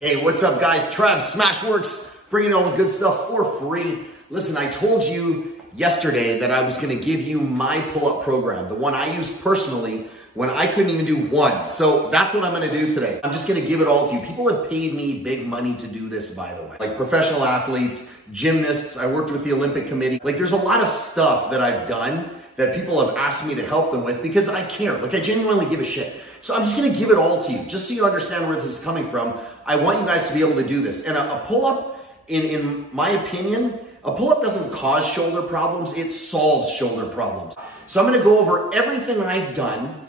Hey, what's up guys? Trev, SmashweRx, bringing all the good stuff for free. Listen, I told you yesterday that I was gonna give you my pull-up program, the one I use personally when I couldn't even do one. So that's what I'm gonna do today. I'm just gonna give it all to you. People have paid me big money to do this, by the way. Like professional athletes, gymnasts, I worked with the Olympic Committee. Like there's a lot of stuff that I've done that people have asked me to help them with because I care. Like I genuinely give a shit. So I'm just gonna give it all to you, just so you understand where this is coming from. I want you guys to be able to do this. And a pull-up, in my opinion, a pull-up doesn't cause shoulder problems, it solves shoulder problems. So I'm gonna go over everything I've done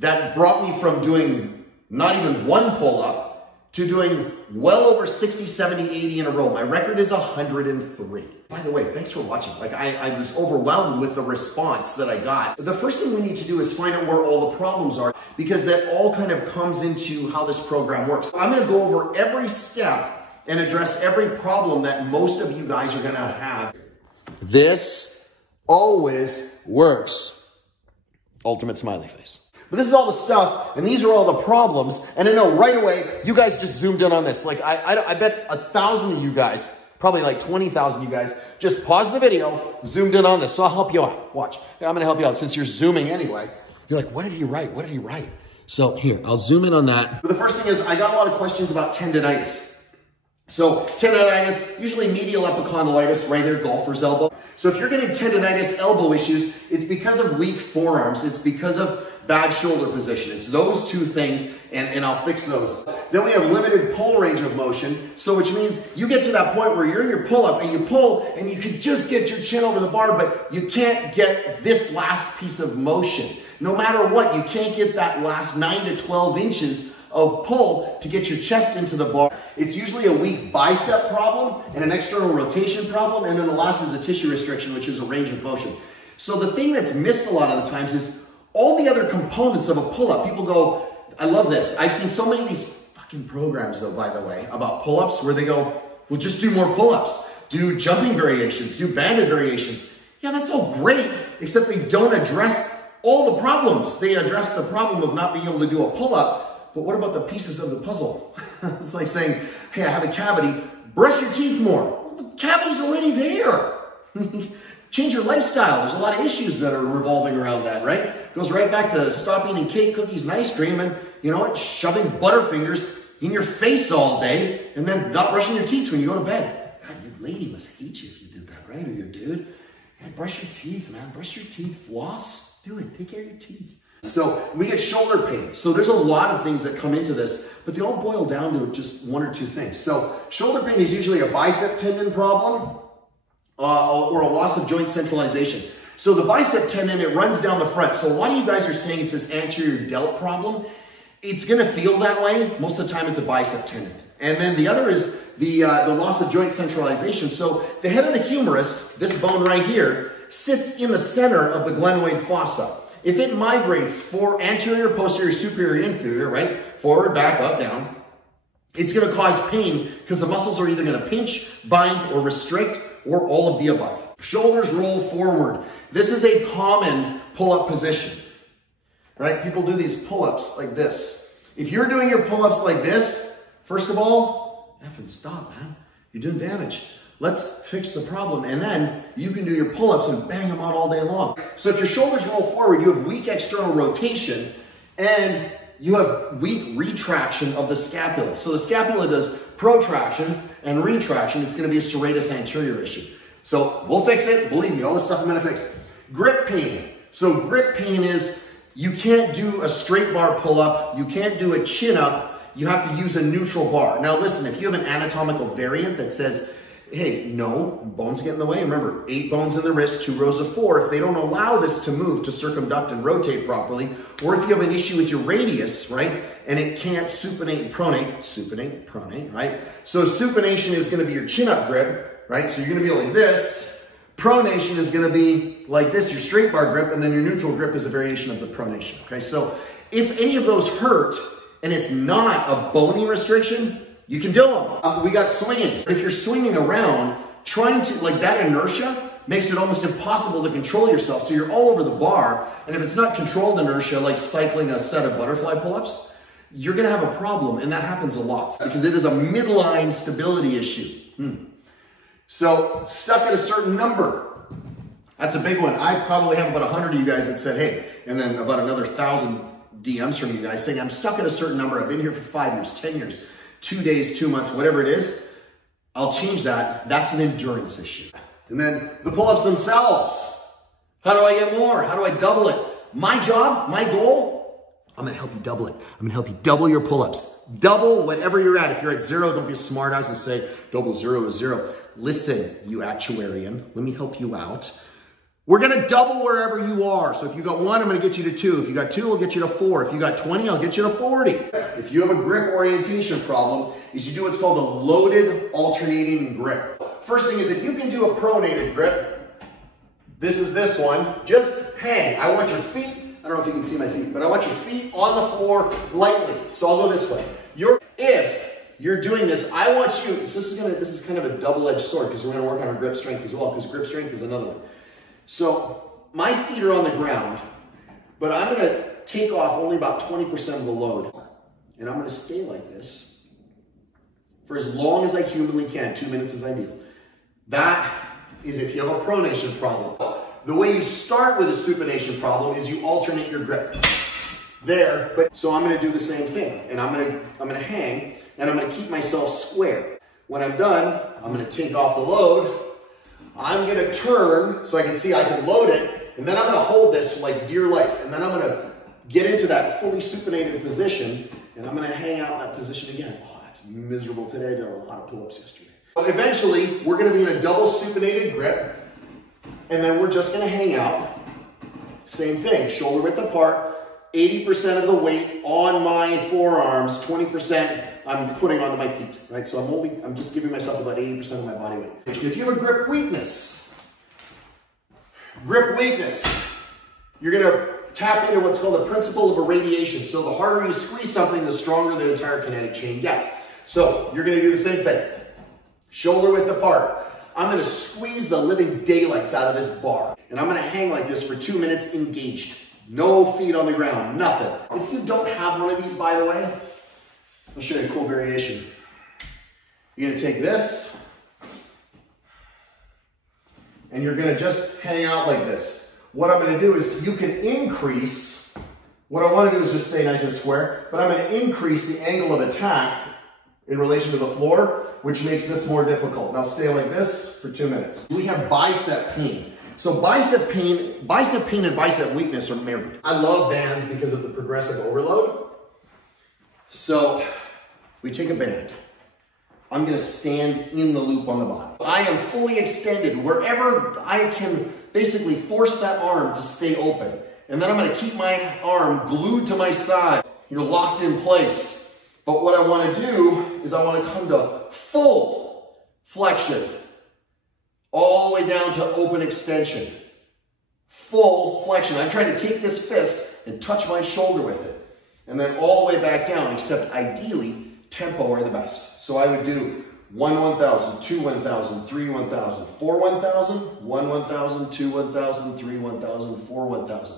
that brought me from doing not even one pull-up to doing well over 60, 70, 80 in a row. My record is 103. By the way, thanks for watching. Like I was overwhelmed with the response that I got. The first thing we need to do is find out where all the problems are, because that all kind of comes into how this program works. I'm gonna go over every step and address every problem that most of you guys are gonna have. This always works. Ultimate smiley face. But this is all the stuff, and these are all the problems. And I know right away, you guys just zoomed in on this. Like I bet 1,000 of you guys, probably like 20,000 of you guys, just paused the video, zoomed in on this. So I'll help you out. Watch. I'm gonna help you out since you're zooming anyway. You're like, what did he write? What did he write? So here, I'll zoom in on that. But the first thing is, I got a lot of questions about tendonitis. So tendonitis, usually medial epicondylitis, right here, golfer's elbow. So if you're getting tendonitis, elbow issues, it's because of weak forearms. It's because of bad shoulder position. It's those two things, and I'll fix those. Then we have limited pull range of motion, so which means you get to that point where you're in your pull-up and you pull and you can just get your chin over the bar, but you can't get this last piece of motion. No matter what, you can't get that last 9 to 12 inches of pull to get your chest into the bar. It's usually a weak bicep problem and an external rotation problem, and then the last is a tissue restriction, which is a range of motion. So the thing that's missed a lot of the times is all the other components of a pull-up. People go, I love this. I've seen so many of these fucking programs though, by the way, about pull-ups where they go, well, just do more pull-ups, do jumping variations, do banded variations. Yeah, that's all great, except they don't address all the problems. They address the problem of not being able to do a pull-up, but what about the pieces of the puzzle? It's like saying, hey, I have a cavity, brush your teeth more. Well, the cavity's already there. Change your lifestyle. There's a lot of issues that are revolving around that, right? Goes right back to stop eating cake, cookies, and ice cream, and you know what? Shoving Butterfingers in your face all day, and then not brushing your teeth when you go to bed. God, your lady must hate you if you did that, right? Or your dude. Yeah, brush your teeth, man. Brush your teeth, floss. Do it. Take care of your teeth. So we get shoulder pain. So there's a lot of things that come into this, but they all boil down to just one or two things. So shoulder pain is usually a bicep tendon problem, or a loss of joint centralization. So the bicep tendon, it runs down the front. So a lot of you guys are saying it's this anterior delt problem. It's gonna feel that way. Most of the time it's a bicep tendon. And then the other is the loss of joint centralization. So the head of the humerus, this bone right here, sits in the center of the glenoid fossa. If it migrates for anterior, posterior, superior, inferior, right? Forward, back, up, down, it's gonna cause pain because the muscles are either gonna pinch, bind, or restrict, or all of the above. Shoulders roll forward. This is a common pull-up position, right? People do these pull-ups like this. If you're doing your pull-ups like this, first of all, effing stop, man. You're doing damage. Let's fix the problem, and then you can do your pull-ups and bang them out all day long. So if your shoulders roll forward, you have weak external rotation, and you have weak retraction of the scapula. So the scapula does protraction and retraction. It's gonna be a serratus anterior issue. So we'll fix it. Believe me, all this stuff I'm gonna fix. Grip pain. So grip pain is you can't do a straight bar pull-up. You can't do a chin-up. You have to use a neutral bar. Now listen, if you have an anatomical variant that says, hey, no, bones get in the way. Remember, 8 bones in the wrist, 2 rows of 4. If they don't allow this to move, to circumduct and rotate properly, or if you have an issue with your radius, right, and it can't supinate and pronate, right? So supination is gonna be your chin-up grip, right? So you're gonna be like this. Pronation is gonna be like this, your straight bar grip, and then your neutral grip is a variation of the pronation, okay? So if any of those hurt, and it's not a bony restriction, you can do them. We got swinging. If you're swinging around, trying to, like that inertia makes it almost impossible to control yourself. So you're all over the bar, and if it's not controlled inertia, like cycling a set of butterfly pull-ups, you're gonna have a problem, and that happens a lot because it is a midline stability issue. So stuck at a certain number. That's a big one. I probably have about 100 of you guys that said, hey, and then about another 1,000 DMs from you guys saying, I'm stuck at a certain number. I've been here for 5 years, 10 years, 2 days, 2 months, whatever it is. I'll change that. That's an endurance issue. And then the pull-ups themselves. How do I get more? How do I double it? My job, my goal, I'm gonna help you double it. I'm gonna help you double your pull-ups. Double whatever you're at. If you're at 0, don't be a smart ass and say double 0 is 0. Listen, you actuarian, let me help you out. We're gonna double wherever you are. So if you got 1, I'm gonna get you to 2. If you got 2, I'll get you to 4. If you got 20, I'll get you to 40. If you have a grip orientation problem, is you do what's called a loaded alternating grip. First thing is that you can do a pronated grip. This is this one. Just hang. I want your feet, I don't know if you can see my feet, but I want your feet on the floor lightly. So I'll go this way. If you're doing this, I want you, so this is kind of a double-edged sword because we're gonna work on our grip strength as well, because grip strength is another one. So my feet are on the ground, but I'm gonna take off only about 20% of the load. And I'm gonna stay like this for as long as I humanly can. 2 minutes is ideal. That is if you have a pronation problem. The way you start with a supination problem is you alternate your grip. There, but so I'm gonna do the same thing. And I'm gonna hang, and I'm gonna keep myself square. When I'm done, I'm gonna take off the load. I'm gonna turn so I can see I can load it, and then I'm gonna hold this for like dear life, and then I'm gonna get into that fully supinated position, and I'm gonna hang out in that position again. Oh, that's miserable today. I did a lot of pull-ups yesterday. So eventually, we're gonna be in a double supinated grip, and then we're just gonna hang out. Same thing, shoulder width apart, 80% of the weight on my forearms, 20% I'm putting onto my feet, right? So I'm just giving myself about 80% of my body weight. If you have a grip weakness, you're gonna tap into what's called the principle of irradiation. So the harder you squeeze something, the stronger the entire kinetic chain gets. So you're gonna do the same thing. Shoulder width apart. I'm gonna squeeze the living daylights out of this bar. And I'm gonna hang like this for 2 minutes engaged. No feet on the ground, nothing. If you don't have one of these, by the way, I'll show you a cool variation. You're gonna take this, and you're gonna just hang out like this. What I'm gonna do is you can increase, what I wanna do is just stay nice and square, but I'm gonna increase the angle of attack in relation to the floor, which makes this more difficult. Now stay like this for 2 minutes. We have bicep pain. So bicep pain and bicep weakness are married. I love bands because of the progressive overload. So we take a band. I'm gonna stand in the loop on the bottom. I am fully extended wherever I can basically force that arm to stay open. And then I'm gonna keep my arm glued to my side. You're locked in place. But what I wanna do is I wanna come to full flexion. All the way down to open extension. Full flexion. I'm trying to take this fist and touch my shoulder with it. And then all the way back down, except ideally, tempo are the best. So I would do 1 1,000, 2 1,000, 3 1,000, 4 1,000, 1 1,000, 2 1,000, 3 1,000, 4 1,000.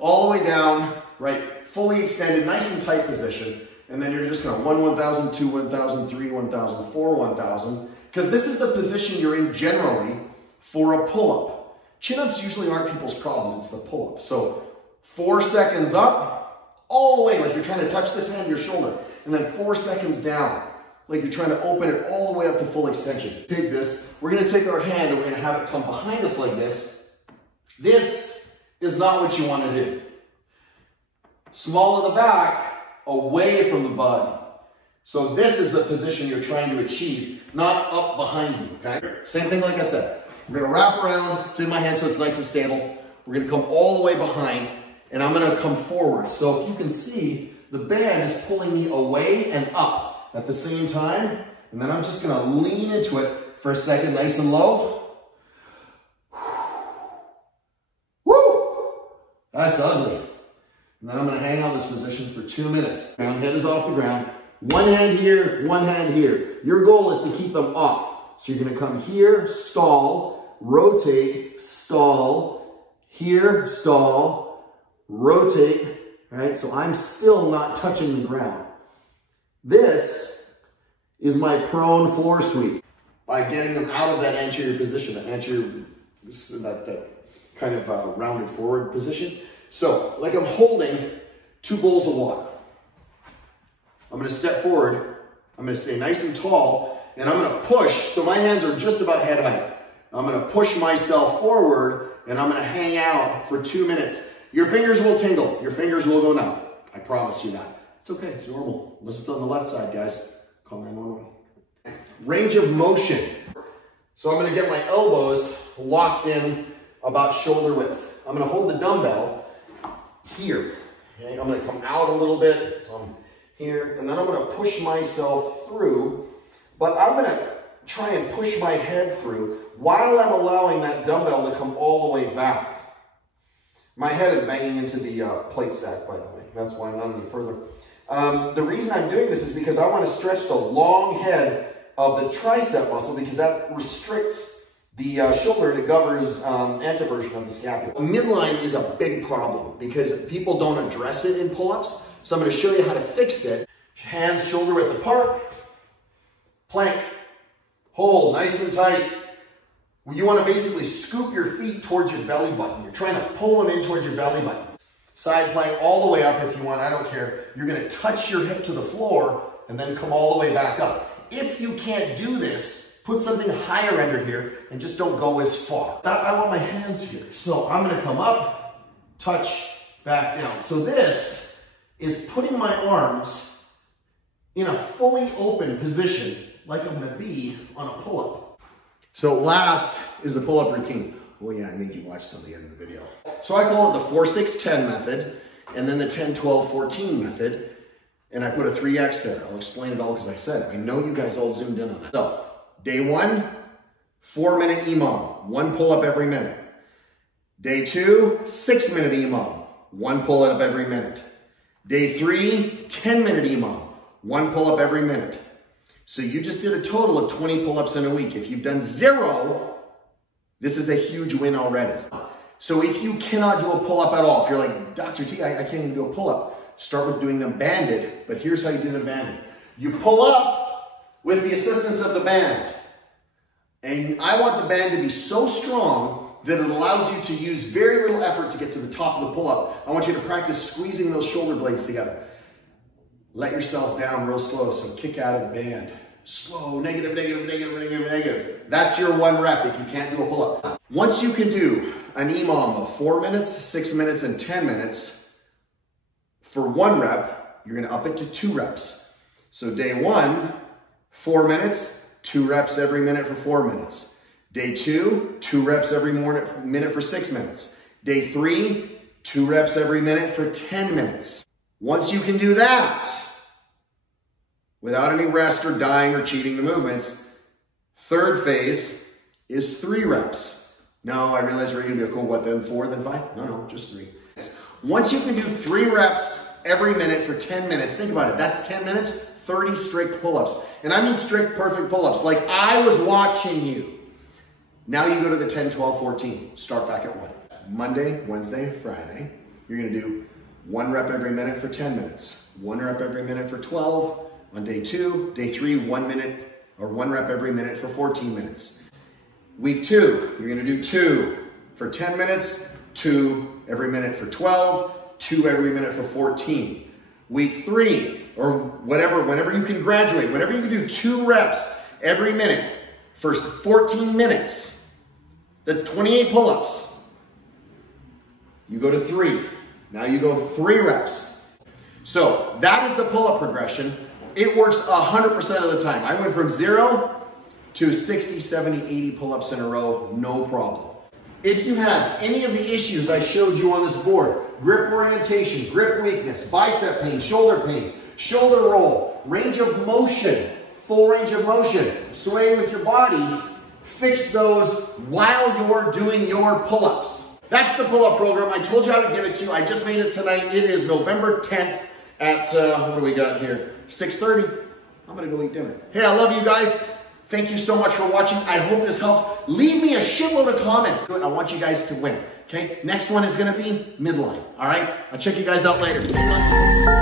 All the way down, right, fully extended, nice and tight position. And then you're just gonna 1 1,000, 2 1,000, 3 1,000, 4 1,000. Because this is the position you're in generally for a pull-up. Chin-ups usually aren't people's problems, it's the pull-up. So 4 seconds up, all the way, like you're trying to touch this hand to your shoulder. And then 4 seconds down, like you're trying to open it all the way up to full extension. Take this, we're gonna take our hand and we're gonna have it come behind us like this. This is not what you wanna do. Small of the back, away from the body. So this is the position you're trying to achieve, not up behind you, okay? Same thing like I said. We're gonna wrap around, it's in my hand so it's nice and stable. We're gonna come all the way behind, and I'm gonna come forward. So if you can see, the band is pulling me away and up at the same time, and then I'm just gonna lean into it for a second, nice and low. Woo! That's ugly. And then I'm gonna hang on this position for 2 minutes. Now head is off the ground. One hand here, one hand here. Your goal is to keep them off. So you're gonna come here, stall, rotate, stall, here, stall, rotate, right? So I'm still not touching the ground. This is my prone floor sweep. By getting them out of that anterior position, that kind of rounded forward position. So, like I'm holding 2 bowls of water. I'm gonna step forward, I'm gonna stay nice and tall, and I'm gonna push, so my hands are just about head height. I'm gonna push myself forward, and I'm gonna hang out for 2 minutes. Your fingers will tingle, your fingers will go numb. I promise you that. It's okay, it's normal. Unless it's on the left side, guys. Call 911. Range of motion. So I'm gonna get my elbows locked in about shoulder width. I'm gonna hold the dumbbell here. Okay? I'm gonna come out a little bit, so I'm here, and then I'm gonna push myself through, but I'm gonna try and push my head through while I'm allowing that dumbbell to come all the way back. My head is banging into the plate stack, by the way. That's why I'm not any further. The reason I'm doing this is because I want to stretch the long head of the tricep muscle because that restricts the shoulder and it governs anteversion of the scapula. Midline is a big problem because people don't address it in pull-ups. So I'm going to show you how to fix it. Hands shoulder width apart, plank, hold nice and tight. You want to basically scoop your feet towards your belly button. You're trying to pull them in towards your belly button. Side plank all the way up if you want, I don't care. You're going to touch your hip to the floor and then come all the way back up. If you can't do this, put something higher under here and just don't go as far. I want my hands here. So I'm going to come up, touch, back down. So this is putting my arms in a fully open position like I'm going to be on a pull-up. So last is the pull-up routine. Oh yeah, I made you watch till the end of the video. So I call it the 4-6-10 method, and then the 10-12-14 method, and I put a 3X there. I'll explain it all because I said it. I know you guys all zoomed in on that. So, day 1, 4-minute EMOM, 1 pull-up every minute. Day 2, 6-minute EMOM, 1 pull-up every minute. Day 3, 10-minute EMOM, 1 pull-up every minute. So you just did a total of 20 pull-ups in a week. If you've done 0, this is a huge win already. So if you cannot do a pull-up at all, if you're like, Dr. T, I can't even do a pull-up, start with doing them banded, but here's how you do them banded. You pull up with the assistance of the band. And I want the band to be so strong that it allows you to use very little effort to get to the top of the pull-up. I want you to practice squeezing those shoulder blades together. Let yourself down real slow, so kick out of the band. Slow, negative, negative, negative, negative, negative. That's your 1 rep if you can't do a pull-up. Once you can do an EMOM of 4 minutes, 6 minutes, and 10 minutes, for 1 rep, you're gonna up it to 2 reps. So day 1, 4 minutes, 2 reps every minute for 4 minutes. Day 2, 2 reps every minute for 6 minutes. Day 3, 2 reps every minute for 10 minutes. Once you can do that, without any rest or dying or cheating the movements, 3rd phase is 3 reps. Now, I realize we're gonna be cool, what, then 4, then 5? No, just 3. Once you can do 3 reps every minute for 10 minutes, think about it, that's 10 minutes, 30 strict pull-ups. And I mean strict, perfect pull-ups, like I was watching you. Now you go to the 10, 12, 14. Start back at 1. Monday, Wednesday, Friday, you're gonna do 1 rep every minute for 10 minutes, 1 rep every minute for 12, on day 2, day 3, 1 minute, or 1 rep every minute for 14 minutes. Week 2, you're gonna do 2 for 10 minutes, 2 every minute for 12, 2 every minute for 14. Week 3, or whatever, whenever you can graduate, whenever you can do 2 reps every minute for 14 minutes, that's 28 pull-ups. You go to 3. Now you go 3 reps. So that is the pull-up progression. It works 100% of the time. I went from 0 to 60, 70, 80 pull-ups in a row, no problem. If you have any of the issues I showed you on this board, grip orientation, grip weakness, bicep pain, shoulder roll, range of motion, full range of motion, swaying with your body, fix those while you're doing your pull-ups. That's the pull-up program. I told you how to give it to you. I just made it tonight. It is November 10th at, what do we got here? 6:30. I'm gonna go eat dinner. Hey, I love you guys. Thank you so much for watching. I hope this helped. Leave me a shitload of comments. I want you guys to win. Okay, next one is gonna be midline, all right? I'll check you guys out later. Good luck.